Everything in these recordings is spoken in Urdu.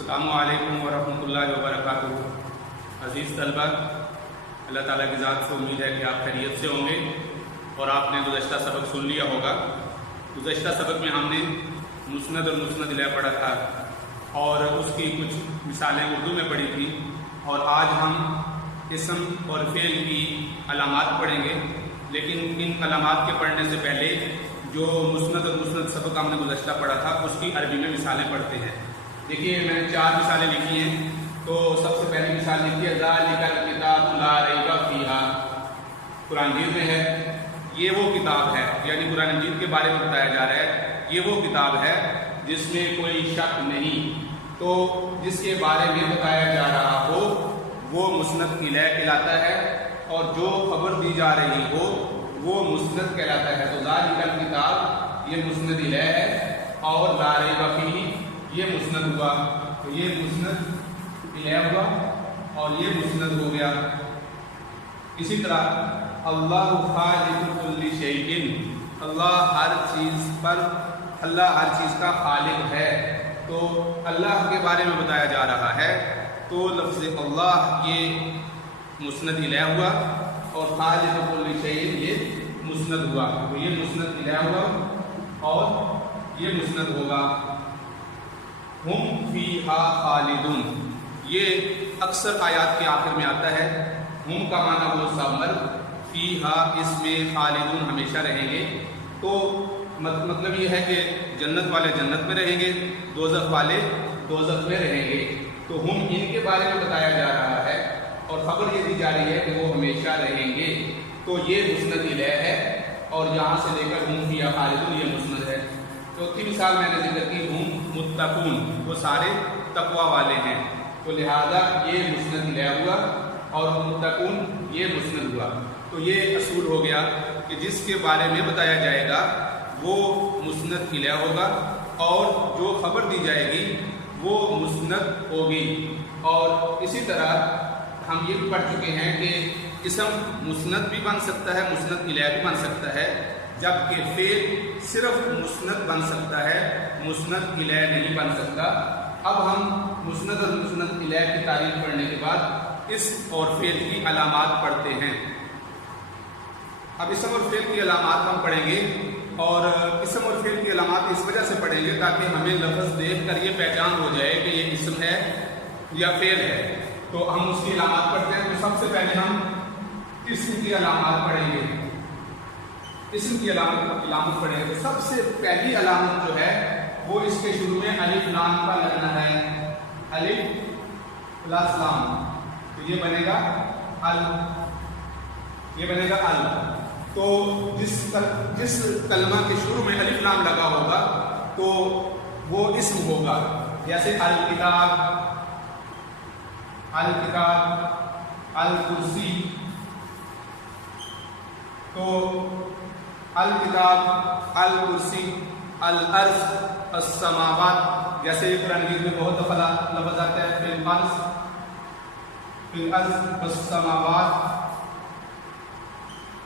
السلام علیکم ورحمۃ اللہ وبرکاتہ۔ عزیز طلبہ، اللہ تعالیٰ کی ذات سے امید ہے کہ آپ خیریت سے ہوں گے اور آپ نے گزشتہ سبق سن لیا ہوگا۔ گزشتہ سبق میں ہم نے مسند اور مسند الیہ پڑھا تھا اور اس کی کچھ مثالیں اردو میں پڑھی تھی، اور آج ہم اسم اور فعل کی علامات پڑھیں گے۔ لیکن ان علامات کے پڑھنے سے پہلے جو مسند اور مسند سبق ہم نے گزشتہ پڑھا تھا اس کی عربی میں مثالیں پڑھتے ہیں۔ دیکھیے، میں نے 4 مثالیں لکھی ہیں۔ تو سب سے پہلی مثال لکھی ہے ذالک الکتاب لا ریب فیہ، قرآن مجید میں ہے۔ یہ وہ کتاب ہے، یعنی قرآن مجید کے بارے میں بتایا جا رہا ہے یہ وہ کتاب ہے جس میں کوئی شک نہیں۔ تو جس کے بارے میں بتایا جا رہا ہو وہ مسند الیہ کہلاتا ہے، اور جو خبر دی جا رہی ہو وہ مسند کہلاتا ہے۔ تو ذالک الکتاب یہ مسند الیہ ہے، اور لا ریب فیہ یہ مسند ہوا۔ تو یہ مسند الیہ ہوا اور یہ مسند ہو گیا۔ اسی طرح اللہ خالق کل شیء، اللہ ہر چیز کا خالق ہے۔ تو اللہ کے بارے میں بتایا جا رہا ہے، تو لفظ اللہ یہ مسند الیہ ہوا، اور خالق کل شیء یہ مسند ہوا۔ تو یہ مسند الیہ ہوا اور یہ مسند ہوگا۔ ہم فیہا خالدون، یہ اکثر آیات کے آخر میں آتا ہے۔ ہم کا معنی وہ سب مرد، فیہا اس میں خالدون ہمیشہ رہیں گے۔ تو مطلب یہ ہے کہ جنت والے جنت میں رہیں گے، دوزخ والے دوزخ میں رہیں گے۔ تو ہم ان کے بارے میں بتایا جا رہا ہے اور خبر یہ دی جا رہی ہے کہ وہ ہمیشہ رہیں گے۔ تو یہ مسند الیہ ہے، اور یہاں سے لے کر ہم فیہا خالدون یہ مسند ہے۔ چوتھی مثال میں نے ذکر کی ہم متقون، وہ سارے تقوی والے ہیں۔ تو لہذا یہ مسند الیہ ہوا اور متقون یہ مسند ہوا۔ تو یہ اصول ہو گیا کہ جس کے بارے میں بتایا جائے گا وہ مسند الیہ ہوگا، اور جو خبر دی جائے گی وہ مسند ہوگی۔ اور اسی طرح ہم یہ بھی پڑھ چکے ہیں کہ اسم مسند بھی بن سکتا ہے، مسند الیہ بھی بن سکتا ہے، جبکہ فعل صرف مسند بن سکتا ہے، مسند الیہ نہیں بن سکتا۔ اب ہم مسند اور مسند الیہ کی تعریف پڑھنے کے بعد اسم اور فعل کی علامات پڑھتے ہیں۔ اب اسم اور فعل کی علامات ہم پڑھیں گے، اور اسم اور فعل کی علامات اس وجہ سے پڑھیں گے تاکہ ہمیں لفظ دیکھ کر یہ پہچان ہو جائے کہ یہ اسم ہے یا فعل ہے۔ تو ہم اس کی علامات پڑھتے ہیں۔ تو سب سے پہلے ہم اسم کی علامات پڑھیں گے۔ اسم کی علامت پڑھیں گے۔ تو سب سے پہلی علامت جو ہے وہ اس کے شروع میں الف لام کا لگنا ہے، الف پلس لام۔ تو یہ بنے گا ال، یہ بنے گا ال۔ تو جس کلمہ کے شروع میں الف لام لگا ہوگا تو وہ اسم ہوگا، جیسے الکتاب، الکتاب، الکرسی۔ تو الکتاب، الکرسی، الارض، السماوات، جیسے قرآن مجید میں بہت دفعہ لفظ آتا ہے فی الارض، فی الارض والسماوات۔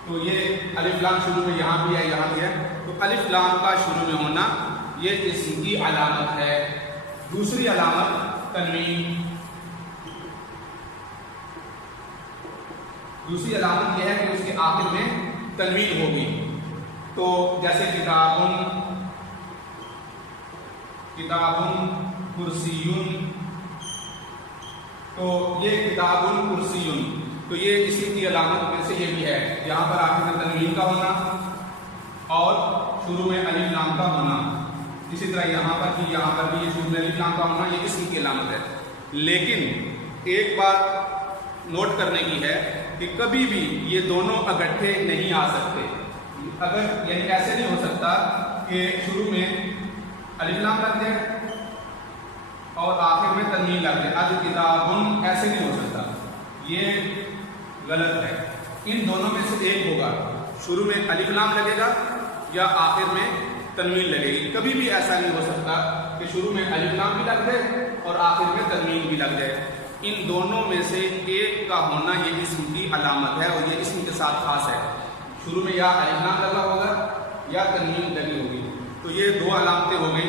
تو یہ الف لام شروع میں یہاں بھی ہے، یہاں بھی ہے۔ تو الف لام کا شروع میں ہونا یہ اسم کی علامت ہے۔ دوسری علامت تنوین۔ دوسری علامت یہ ہے کہ اس کے آخر میں تنوین ہوگی۔ تو جیسے کتابن، کتابن، کرسیون۔ تو یہ کتابن، کرسیون، تو یہ اسم کی علامت میں سے یہ بھی ہے، یہاں پر آخر میں تنوین کا ہونا اور شروع میں الف لام کا ہونا۔ اسی طرح یہاں پر بھی یہ شروع میں الف لام کا ہونا یہ اسم کی علامت ہے۔ لیکن ایک بات نوٹ کرنے کی ہے کہ کبھی بھی یہ دونوں اکٹھے نہیں آ سکتے۔ اگر یعنی ایسے نہیں ہو سکتا کہ شروع میں الف لام لگ جائے اور آخر میں تنوین لگ جائے، الکتابن، ایسے نہیں ہو سکتا، یہ غلط ہے۔ ان دونوں میں سے ایک ہوگا، شروع میں الف لام لگے گا یا آخر میں تنوین لگے گی۔ کبھی بھی ایسا نہیں ہو سکتا کہ شروع میں الف لام بھی لگ جائے اور آخر میں تنوین بھی لگ جائے۔ ان دونوں میں سے ایک کا ہونا یہ اسم کی علامت ہے، اور یہ اسم کے ساتھ خاص ہے۔ شروع میں یا الف لام لگا ہوگا یا تنوین لگی ہوگی۔ تو یہ 2 علامتیں ہو گئی۔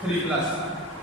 3 +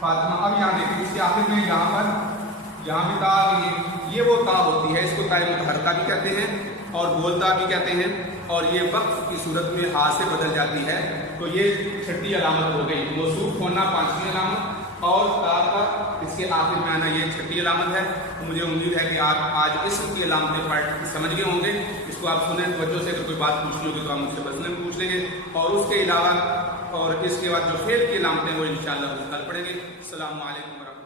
فاطمہ. اب یہاں دیکھیں اس کے آخر میں یہاں بھی تا آ گئی ہے. یہ وہ تا ہوتی ہے، اس کو تائے متحرکہ بھی کہتے ہیں اور بولتا بھی کہتے ہیں، اور یہ وقف کی صورت میں ہاتھ سے بدل جاتی ہے. تو یہ چھٹی علامت ہو گئی. موصوف ہونا پانچویں علامت اور تا کا اس کے آخر میں آنا یہ چھٹی علامت ہے. مجھے امید ہے کہ آپ آج اسم کی علامتیں پڑھ سمجھ گئے ہوں گے. اس کو آپ سنیں توجہ سے. اگر کوئی بات پوچھنی ہوگی تو آپ مجھ سے بسنے میں پوچھ لیں گے. اور اس کے علاوہ اور اس کے بعد جو فعل کی علامتیں وہ انشاءاللہ کل پڑھیں گے. السلام علیکم ورحمۃ اللہ.